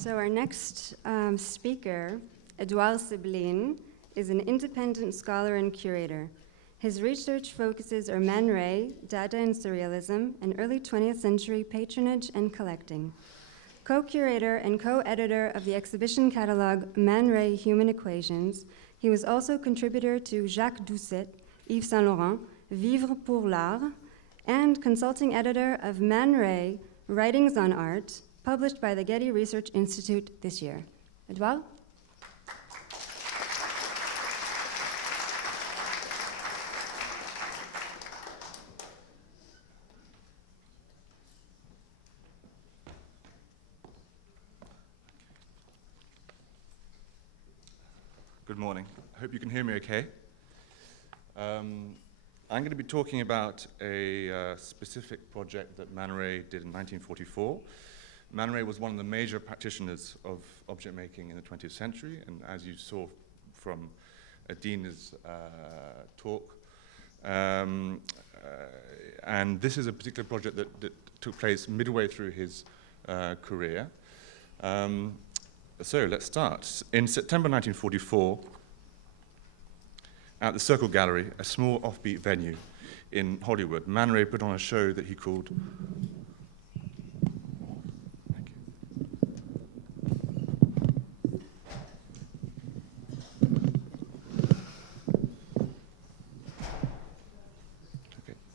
So our next speaker, Edouard Sebline, is an independent scholar and curator. His research focuses on Man Ray, Dada and Surrealism, and early 20th century patronage and collecting. Co-curator and co-editor of the exhibition catalog Man Ray Human Equations, he was also contributor to Jacques Doucet, Yves Saint Laurent, Vivre pour l'Art, and consulting editor of Man Ray, Writings on Art, published by the Getty Research Institute this year. Edouard? Good morning. I hope you can hear me okay. I'm going to be talking about a specific project that Man Ray did in 1944. Man Ray was one of the major practitioners of object making in the 20th century, and as you saw from Adina's talk, and this is a particular project that took place midway through his career. So let's start. In September 1944, at the Circle Gallery, a small offbeat venue in Hollywood, Man Ray put on a show that he called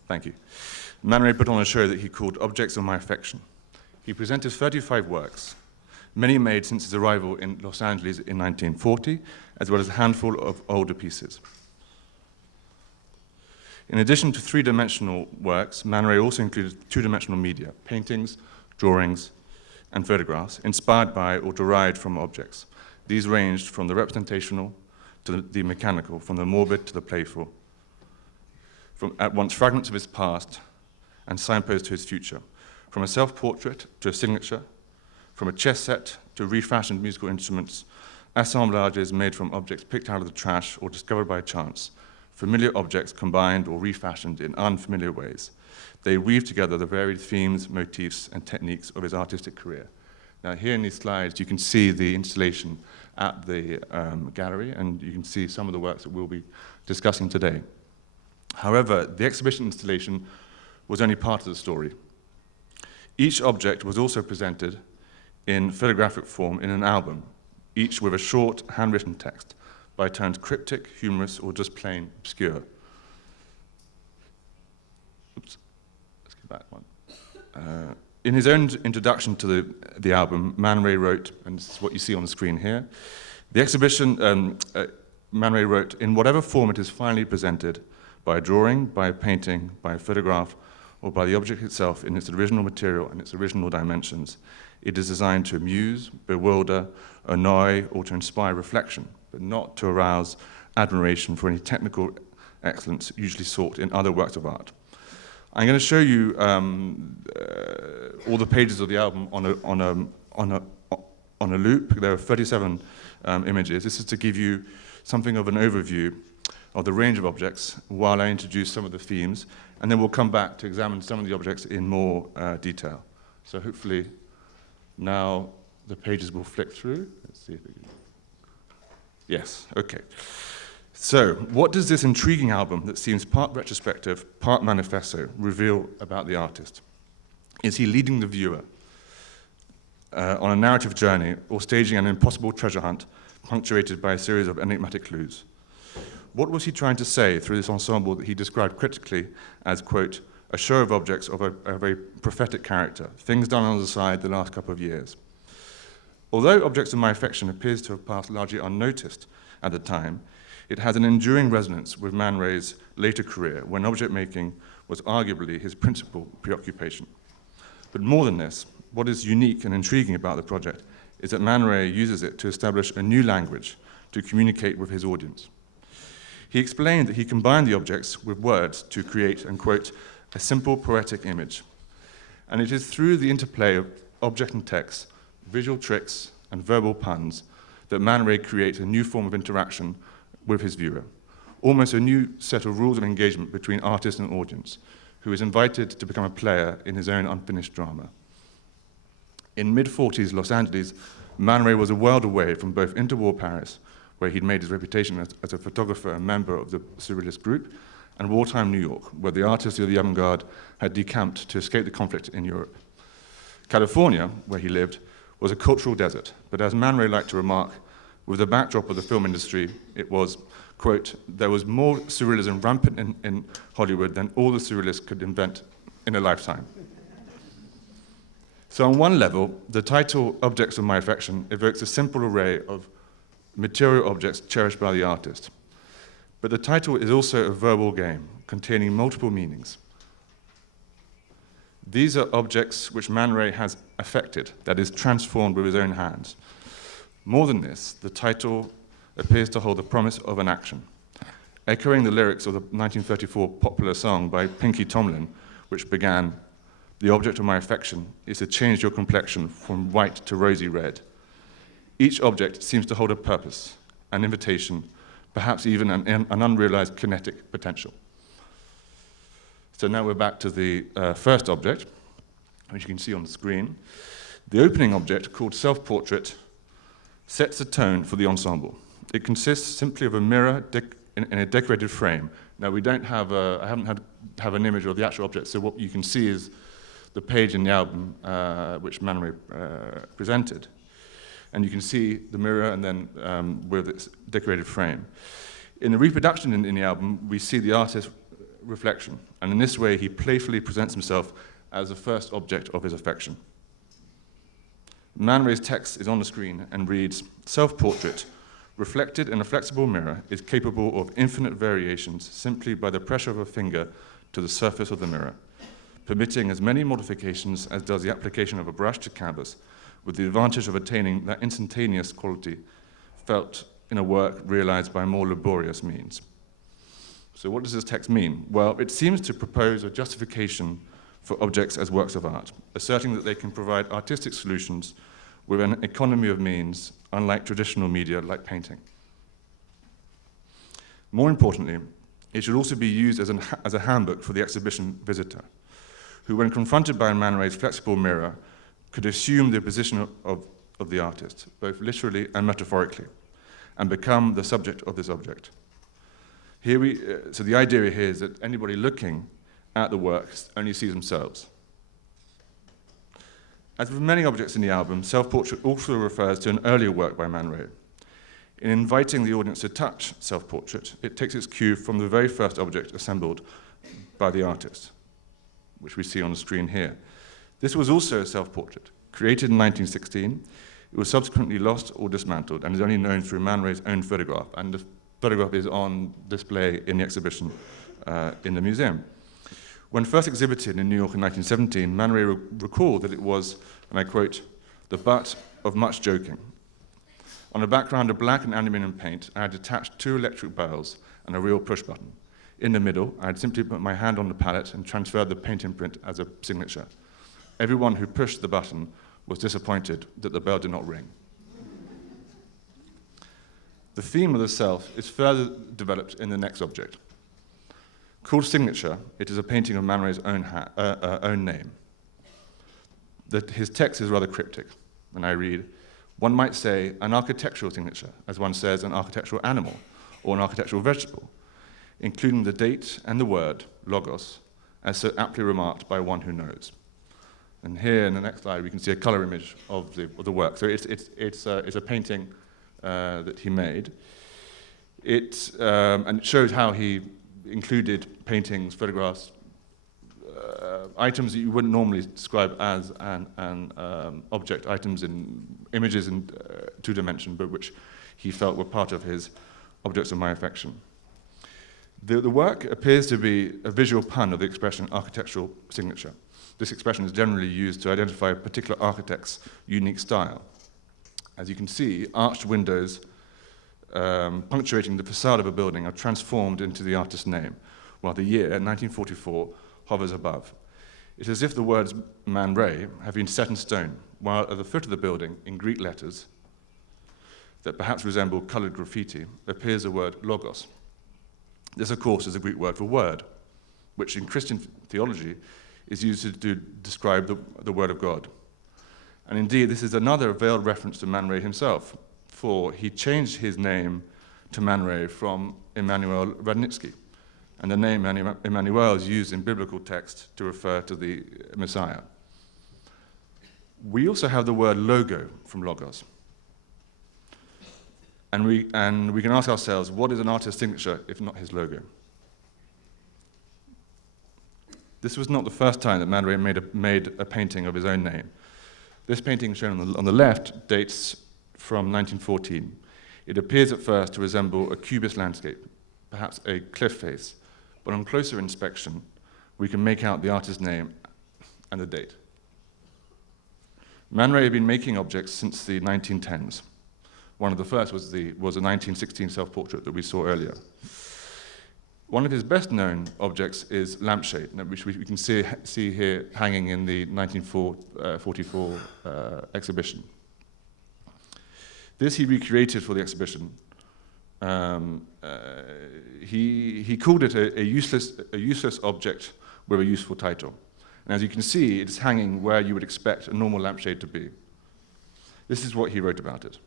Thank you. Man Ray put on a show that he called Objects of My Affection. He presented 35 works, many made since his arrival in Los Angeles in 1940, as well as a handful of older pieces. In addition to three-dimensional works, Man Ray also included two-dimensional media, paintings, drawings, and photographs, inspired by or derived from objects. These ranged from the representational to the mechanical, from the morbid to the playful, from at once fragments of his past and signposts to his future, from a self-portrait to a signature, from a chess set to refashioned musical instruments, assemblages made from objects picked out of the trash or discovered by chance, familiar objects combined or refashioned in unfamiliar ways. They weave together the varied themes, motifs, and techniques of his artistic career. Now here in these slides, you can see the installation at the gallery, and you can see some of the works that we'll be discussing today. However, the exhibition installation was only part of the story. Each object was also presented in photographic form in an album, each with a short handwritten text, by turns cryptic, humorous, or just plain obscure. Oops, let's get back one. In his own introduction to the album, Man Ray wrote, and this is what you see on the screen here, the exhibition, Man Ray wrote, in whatever form it is finally presented, by a drawing, by a painting, by a photograph, or by the object itself in its original material and its original dimensions. It is designed to amuse, bewilder, annoy, or to inspire reflection, but not to arouse admiration for any technical excellence usually sought in other works of art. I'm going to show you all the pages of the album on a loop. There are 37 images. This is to give you something of an overview of the range of objects while I introduce some of the themes, and then we'll come back to examine some of the objects in more detail. So hopefully now the pages will flick through. Let's see if it can. Yes, okay. So what does this intriguing album that seems part retrospective, part manifesto reveal about the artist? Is he leading the viewer on a narrative journey or staging an impossible treasure hunt punctuated by a series of enigmatic clues? What was he trying to say through this ensemble that he described critically as, quote, a show of objects of a very prophetic character, things done on the side the last couple of years? Although Objects of My Affection appears to have passed largely unnoticed at the time, it has an enduring resonance with Man Ray's later career, when object making was arguably his principal preoccupation. But more than this, what is unique and intriguing about the project is that Man Ray uses it to establish a new language to communicate with his audience. He explained that he combined the objects with words to create, and quote, a simple poetic image. And it is through the interplay of object and text, visual tricks, and verbal puns that Man Ray creates a new form of interaction with his viewer, almost a new set of rules of engagement between artist and audience, who is invited to become a player in his own unfinished drama. In mid-40s Los Angeles, Man Ray was a world away from both interwar Paris, where he'd made his reputation as a photographer and member of the Surrealist group, and wartime New York, where the artists of the avant-garde had decamped to escape the conflict in Europe. California, where he lived, was a cultural desert, but as Man Ray liked to remark, with the backdrop of the film industry, it was, quote, there was more surrealism rampant in Hollywood than all the surrealists could invent in a lifetime. So on one level, the title, Objects of My Affection, evokes a simple array of material objects cherished by the artist. But the title is also a verbal game, containing multiple meanings. These are objects which Man Ray has affected, that is, transformed with his own hands. More than this, the title appears to hold the promise of an action, echoing the lyrics of the 1934 popular song by Pinky Tomlin, which began, "The object of my affection is to change your complexion from white to rosy red." Each object seems to hold a purpose, an invitation, perhaps even an unrealized kinetic potential. So now we're back to the first object, which you can see on the screen. The opening object, called Self-Portrait, sets the tone for the ensemble. It consists simply of a mirror in a decorated frame. Now we don't have I haven't have an image of the actual object, so what you can see is the page in the album which Man Ray presented. And you can see the mirror and then with its decorated frame. In the reproduction in the album, we see the artist's reflection, and in this way he playfully presents himself as the first object of his affection. Man Ray's text is on the screen and reads, "Self-portrait, reflected in a flexible mirror, is capable of infinite variations simply by the pressure of a finger to the surface of the mirror, permitting as many modifications as does the application of a brush to canvas, with the advantage of attaining that instantaneous quality felt in a work realized by more laborious means." So what does this text mean? Well, it seems to propose a justification for objects as works of art, asserting that they can provide artistic solutions with an economy of means, unlike traditional media like painting. More importantly, it should also be used as a handbook for the exhibition visitor, who, when confronted by Man Ray's flexible mirror, could assume the position of the artist, both literally and metaphorically, and become the subject of this object. So the idea here is that anybody looking at the works only sees themselves. As with many objects in the album, Self-Portrait also refers to an earlier work by Man Ray. In inviting the audience to touch Self-Portrait, it takes its cue from the very first object assembled by the artist, which we see on the screen here. This was also a self-portrait, created in 1916. It was subsequently lost or dismantled and is only known through Man Ray's own photograph, and the photograph is on display in the exhibition in the museum. When first exhibited in New York in 1917, Man Ray recalled that it was, and I quote, "the butt of much joking. On a background of black and aluminium paint, I had attached 2 electric bells and a real push button. In the middle, I had simply put my hand on the palette and transferred the paint imprint as a signature. Everyone who pushed the button was disappointed that the bell did not ring." The theme of the self is further developed in the next object. Called Signature, it is a painting of Man Ray's own name. His text is rather cryptic, and I read, "One might say an architectural signature, as one says an architectural animal or an architectural vegetable, including the date and the word, logos, as so aptly remarked by one who knows." And here in the next slide, we can see a color image of the work. So it's a painting that he made. And it shows how he included paintings, photographs, items that you wouldn't normally describe as an object, items in images in 2-dimension, but which he felt were part of his objects of my affection. The work appears to be a visual pun of the expression architectural signature. This expression is generally used to identify a particular architect's unique style. As you can see, arched windows punctuating the facade of a building are transformed into the artist's name, while the year, 1944, hovers above. It's as if the words Man Ray have been set in stone, while at the foot of the building, in Greek letters that perhaps resemble colored graffiti, appears the word logos. This, of course, is a Greek word for word, which in Christian theology is used to describe the word of God. And indeed, this is another veiled reference to Man Ray himself, for he changed his name to Man Ray from Emmanuel Radnitsky. And the name Emmanuel is used in biblical text to refer to the Messiah. We also have the word logo from logos. And we can ask ourselves, what is an artist's signature if not his logo? This was not the first time that Man Ray made a painting of his own name. This painting shown on the left dates from 1914. It appears at first to resemble a cubist landscape, perhaps a cliff face, but on closer inspection, we can make out the artist's name and the date. Man Ray had been making objects since the 1910s. One of the first was a 1916 self-portrait that we saw earlier. One of his best-known objects is Lampshade, which we can see here hanging in the 1944 exhibition. This he recreated for the exhibition. He called it a useless object with a useful title. And as you can see, it's hanging where you would expect a normal lampshade to be. This is what he wrote about it.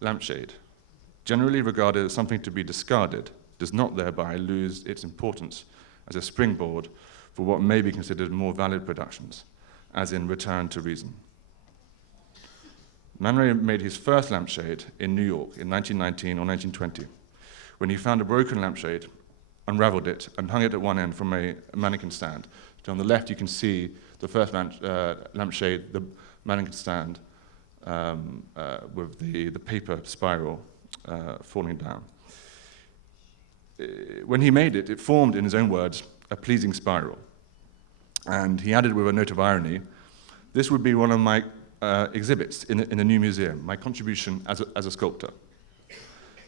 Lampshade, generally regarded as something to be discarded, does not thereby lose its importance as a springboard for what may be considered more valid productions, as in Return to Reason. Man Ray made his first lampshade in New York in 1919 or 1920, when he found a broken lampshade, unraveled it, and hung it at one end from a mannequin stand. So on the left, you can see the first lampshade, the mannequin stand, with the paper spiral falling down. When he made it, it formed, in his own words, a pleasing spiral. And he added with a note of irony, this would be one of my exhibits in the new museum, my contribution as a sculptor.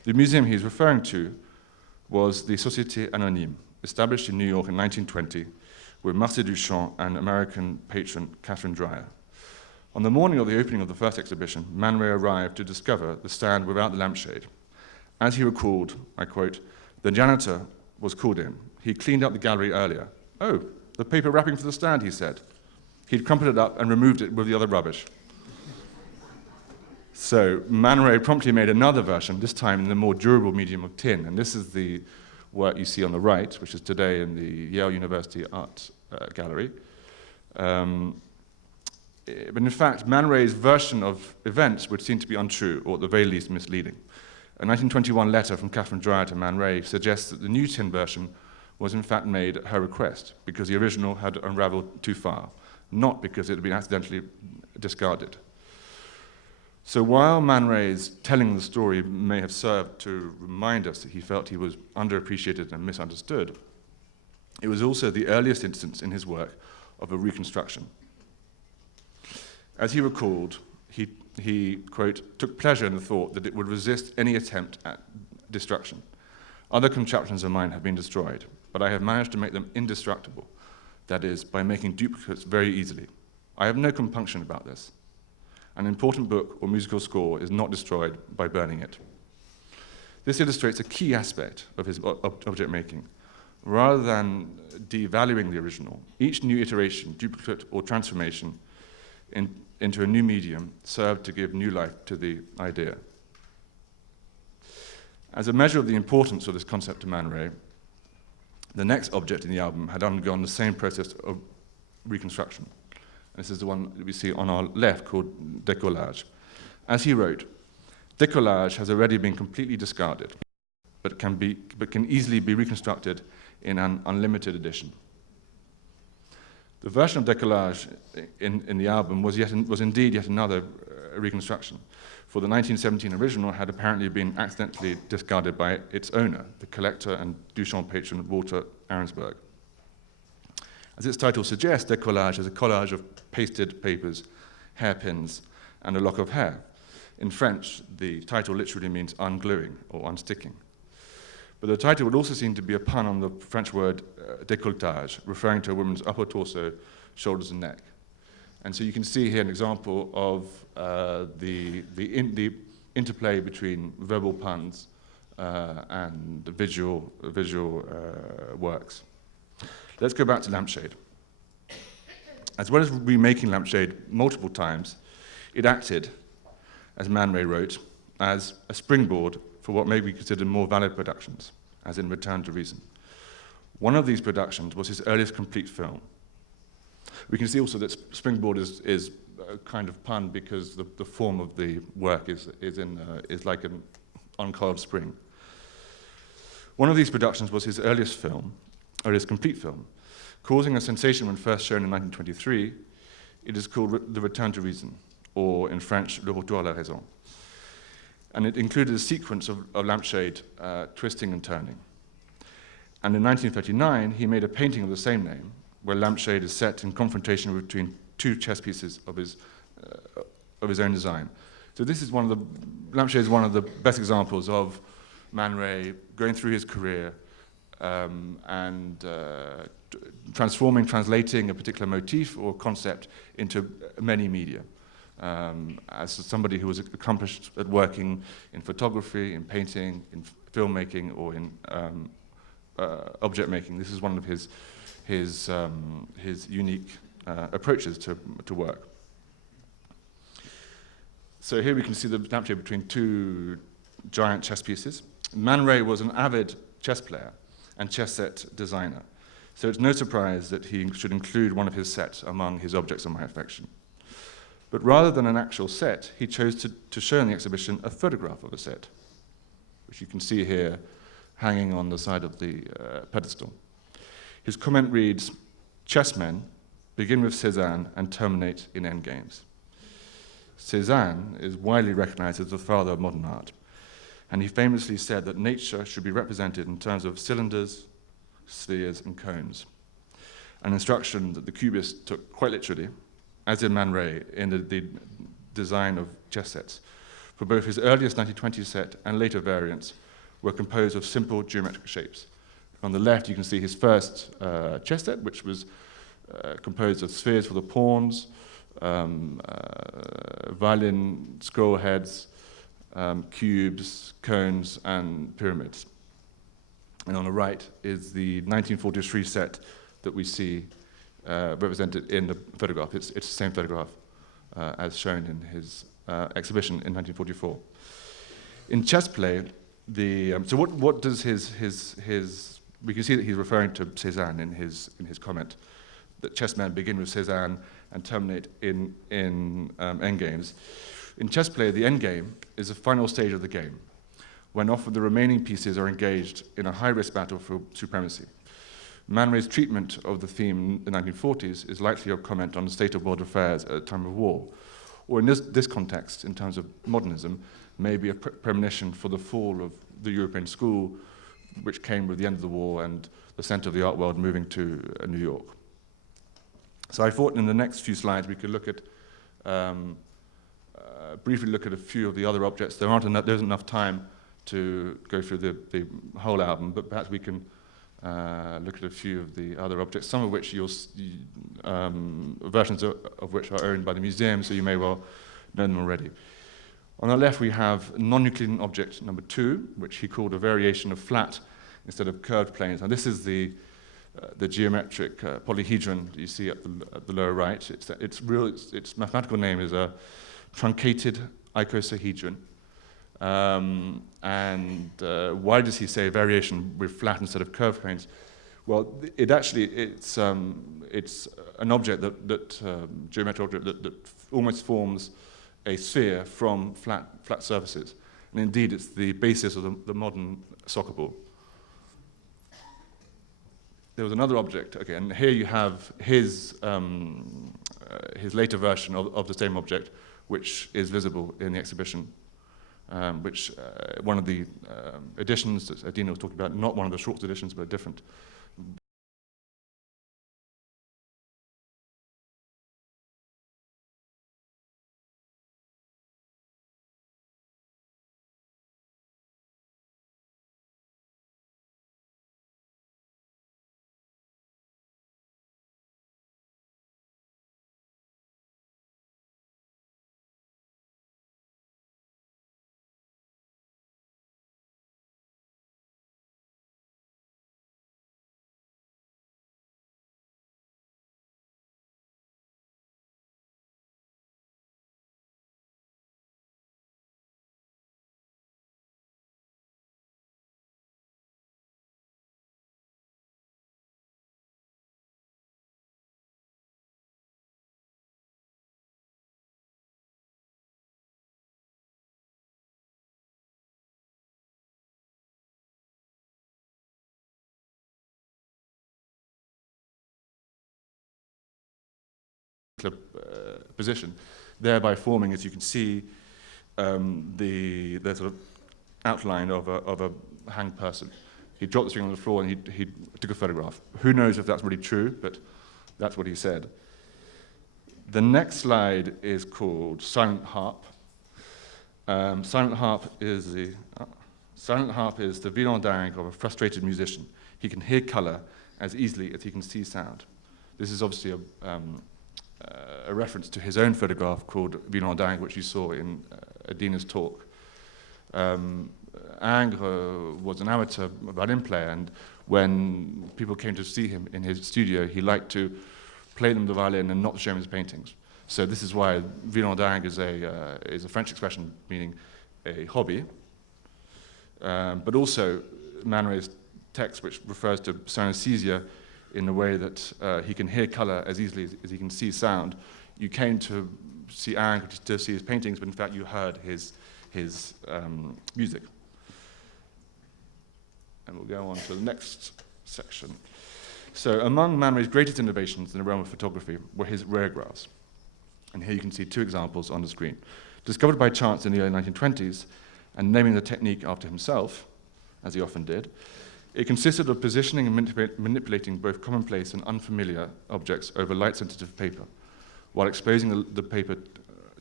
The museum he's referring to was the Société Anonyme, established in New York in 1920 with Marcel Duchamp and American patron Catherine Dreyer. On the morning of the opening of the first exhibition, Man Ray arrived to discover the stand without the lampshade. As he recalled, I quote, "The janitor was called in. He cleaned up the gallery earlier. Oh, the paper wrapping for the stand," he said. He'd crumpled it up and removed it with the other rubbish. So Man Ray promptly made another version, this time in the more durable medium of tin. And this is the work you see on the right, which is today in the Yale University Art Gallery. But in fact, Man Ray's version of events would seem to be untrue, or at the very least misleading. A 1921 letter from Catherine Dreyer to Man Ray suggests that the new tin version was in fact made at her request, because the original had unraveled too far, not because it had been accidentally discarded. So while Man Ray's telling the story may have served to remind us that he felt he was underappreciated and misunderstood, it was also the earliest instance in his work of a reconstruction. As he recalled, he, quote, "took pleasure in the thought that it would resist any attempt at destruction. Other contraptions of mine have been destroyed, but I have managed to make them indestructible, that is, by making duplicates very easily. I have no compunction about this. An important book or musical score is not destroyed by burning it." This illustrates a key aspect of his object making. Rather than devaluing the original, each new iteration, duplicate, or transformation into a new medium served to give new life to the idea. As a measure of the importance of this concept to Man Ray, the next object in the album had undergone the same process of reconstruction. This is the one that we see on our left called Décollage. As he wrote, "Décollage has already been completely discarded, but can easily be reconstructed in an unlimited edition." The version of Décollage in the album was indeed yet another reconstruction, for the 1917 original had apparently been accidentally discarded by its owner, the collector and Duchamp patron Walter Arensberg. As its title suggests, Décollage is a collage of pasted papers, hairpins, and a lock of hair. In French, the title literally means ungluing or unsticking. But the title would also seem to be a pun on the French word décolletage, referring to a woman's upper torso, shoulders, and neck. And so you can see here an example of the interplay between verbal puns and the visual works. Let's go back to Lampshade. As well as remaking Lampshade multiple times, it acted, as Man Ray wrote, as a springboard for what may be considered more valid productions, as in Return to Reason. One of these productions was his earliest complete film. We can see also that springboard is a kind of pun because the form of the work is like an uncoiled spring. One of these productions was his earliest complete film. Causing a sensation when first shown in 1923, it is called The Return to Reason, or in French, Le Retour à la Raison. And it included a sequence of Lampshade twisting and turning. And in 1939, he made a painting of the same name, where Lampshade is set in confrontation between two chess pieces of his own design. So this is Lampshade is one of the best examples of Man Ray going through his career and translating a particular motif or concept into many media. As somebody who was accomplished at working in photography, in painting, in filmmaking, or in object making, this is one of his unique approaches to work. So here we can see the lampshade between two giant chess pieces. Man Ray was an avid chess player and chess set designer, so it's no surprise that he should include one of his sets among his objects of my affection. But rather than an actual set, he chose to show in the exhibition a photograph of a set, which you can see here hanging on the side of the pedestal. His comment reads, "Chessmen begin with Cézanne and terminate in endgames." Cézanne is widely recognized as the father of modern art, and he famously said that nature should be represented in terms of cylinders, spheres, and cones, an instruction that the Cubists took quite literally, as did Man Ray in the design of chess sets. For both his earliest 1920s set and later variants were composed of simple geometric shapes. On the left, you can see his first chess set, which was composed of spheres for the pawns, violin scroll heads, cubes, cones, and pyramids. And on the right is the 1943 set that we see represented in the photograph. It's the same photograph as shown in his exhibition in 1944. In chess play, so what does his we can see that he's referring to Cézanne in his comment, that chessmen begin with Cézanne and terminate in endgames. In chess play, the endgame is the final stage of the game, when often the remaining pieces are engaged in a high-risk battle for supremacy. Man Ray's treatment of the theme in the 1940s is likely a comment on the state of world affairs at a time of war, or in this context, in terms of modernism, maybe a premonition for the fall of the European school, which came with the end of the war and the center of the art world moving to New York. So I thought in the next few slides we could look at, briefly look at a few of the other objects. There isn't enough time to go through the whole album, but perhaps we can look at a few of the other objects, some of which versions of which are owned by the museum, so you may well know them already. On the left, we have non-Euclidean object number 2, which he called a variation of flat instead of curved planes. Now, this is the geometric polyhedron that you see at the lower right. Its mathematical name is a truncated icosahedron. Why does he say variation with flat instead of curved planes? Well, it's an object geometric object that almost forms a sphere from flat surfaces. And indeed, it's the basis of the modern soccer ball. There was another object, and here you have his later version of the same object, which is visible in the exhibition, which one of the editions that Adina was talking about, not one of the short editions, but a different position, thereby forming, as you can see, the sort of outline of a hanged person. He dropped the string on the floor and he took a photograph. Who knows if that's really true, but that's what he said. The next slide is called Silent Harp. Silent Harp is the violon dingue of a frustrated musician. He can hear color as easily as he can see sound. This is obviously a reference to his own photograph called Violon dingue, which you saw in Adina's talk. Ingres was an amateur violin player, and when people came to see him in his studio, he liked to play them the violin and not show them his paintings. So this is why violon dingue is a French expression meaning a hobby, but also Man Ray's text, which refers to synesthesia in the way that he can hear color as easily as he can see sound. You came to see Ingres to see his paintings, but in fact you heard his music. And we'll go on to the next section. So among Man Ray's greatest innovations in the realm of photography were his raregraphs. And here you can see two examples on the screen. Discovered by chance in the early 1920s, and naming the technique after himself, as he often did, it consisted of positioning and manipulating both commonplace and unfamiliar objects over light-sensitive paper, while exposing the paper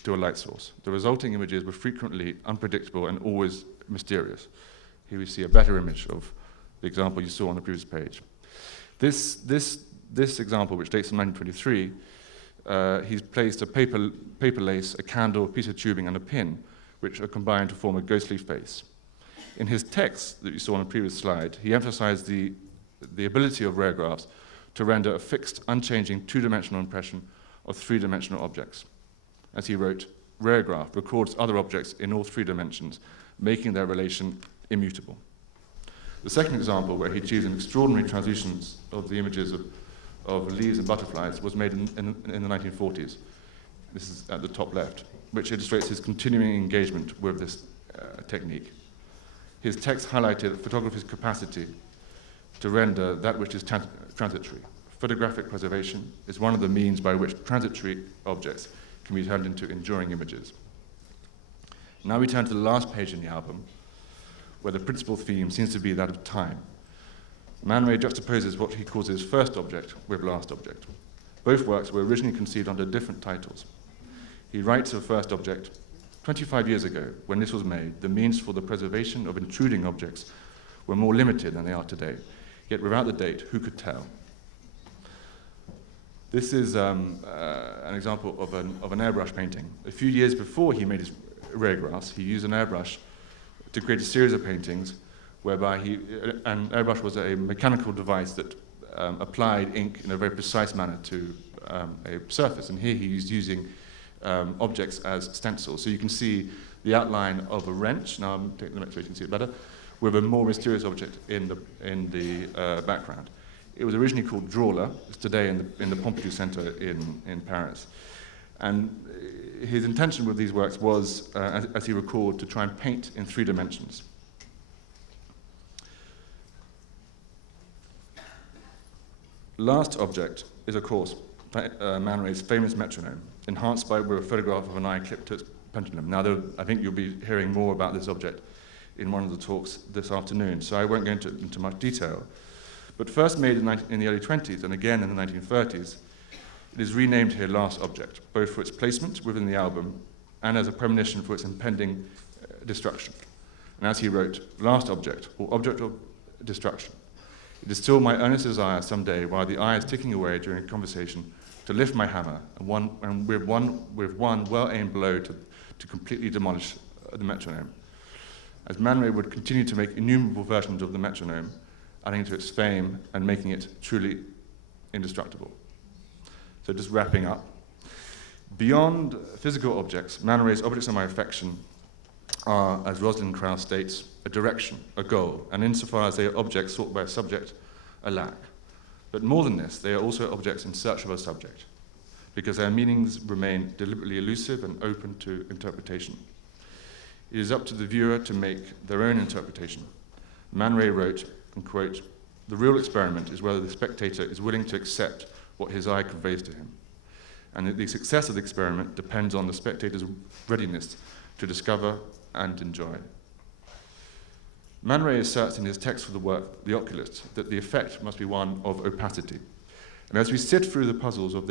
to a light source. The resulting images were frequently unpredictable and always mysterious. Here we see a better image of the example you saw on the previous page. This example, which dates from 1923, he's placed a paper lace, a candle, a piece of tubing, and a pin, which are combined to form a ghostly face. In his text that you saw on the previous slide, he emphasized the ability of raregraphs to render a fixed, unchanging two-dimensional impression of three-dimensional objects. As he wrote, raregraph records other objects in all three dimensions, making their relation immutable. The second example, where he achieved an extraordinary translucence of the images of leaves and butterflies, was made in the 1940s. This is at the top left, which illustrates his continuing engagement with this technique. His text highlighted photography's capacity to render that which is transitory. Photographic preservation is one of the means by which transitory objects can be turned into enduring images. Now we turn to the last page in the album, where the principal theme seems to be that of time. Man Ray juxtaposes what he calls his first object with last object. Both works were originally conceived under different titles. He writes of first object, 25 years ago, when this was made, the means for the preservation of intruding objects were more limited than they are today. Yet without the date, who could tell? This is an example of an airbrush painting. A few years before he made his raregraphs, he used an airbrush to create a series of paintings whereby an airbrush was a mechanical device that applied ink in a very precise manner to a surface. And here he's using objects as stencils. So you can see the outline of a wrench. Now I'm taking the next so you can see it better, with a more mysterious object in the background. It was originally called Drawler. It's today in the Pompidou Center in Paris. And his intention with these works was, as he recalled, to try and paint in three dimensions. Last object is, of course, Man Ray's famous metronome, enhanced by a photograph of an eye clipped to its pendulum. Now, I think you'll be hearing more about this object in one of the talks this afternoon, so I won't go into much detail. But first made in the early 20s and again in the 1930s, it is renamed here Last Object, both for its placement within the album and as a premonition for its impending destruction. And as he wrote, Last Object, or Object of Destruction. It is still my earnest desire someday, while the eye is ticking away during a conversation, to lift my hammer and with one well-aimed blow to completely demolish the metronome. As Man Ray would continue to make innumerable versions of the metronome, adding to its fame and making it truly indestructible. So just wrapping up. Beyond physical objects, Man Ray's objects of my affection are, as Rosalind Krauss states, a direction, a goal, and insofar as they are objects sought by a subject, a lack. But more than this, they are also objects in search of a subject, because their meanings remain deliberately elusive and open to interpretation. It is up to the viewer to make their own interpretation. Man Ray wrote, and quote, "The real experiment is whether the spectator is willing to accept what his eye conveys to him. and that the success of the experiment depends on the spectator's readiness to discover and enjoy. Man Ray asserts in his text for the work, The Oculist, that the effect must be one of opacity. And as we sift through the pieces of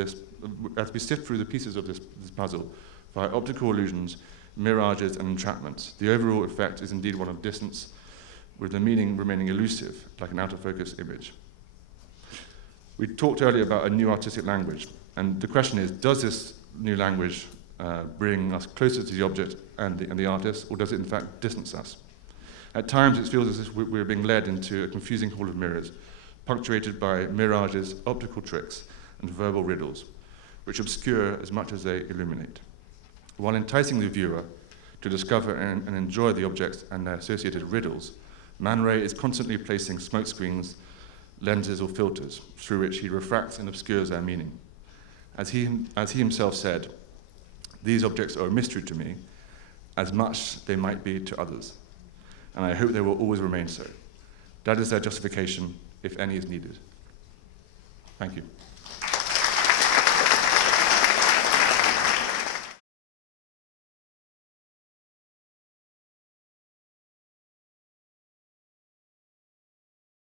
this puzzle, via optical illusions, mirages, and entrapments, the overall effect is indeed one of distance, with the meaning remaining elusive, like an out-of-focus image. We talked earlier about a new artistic language, and the question is, does this new language bring us closer to the object and the artist, or does it in fact distance us? At times it feels as if we're being led into a confusing hall of mirrors, punctuated by mirages, optical tricks, and verbal riddles, which obscure as much as they illuminate. While enticing the viewer to discover and enjoy the objects and their associated riddles, Man Ray is constantly placing smoke screens, lenses, or filters through which he refracts and obscures their meaning. As he himself said, "These objects are a mystery to me, as much they might be to others, and I hope they will always remain so. That is their justification, if any is needed." Thank you.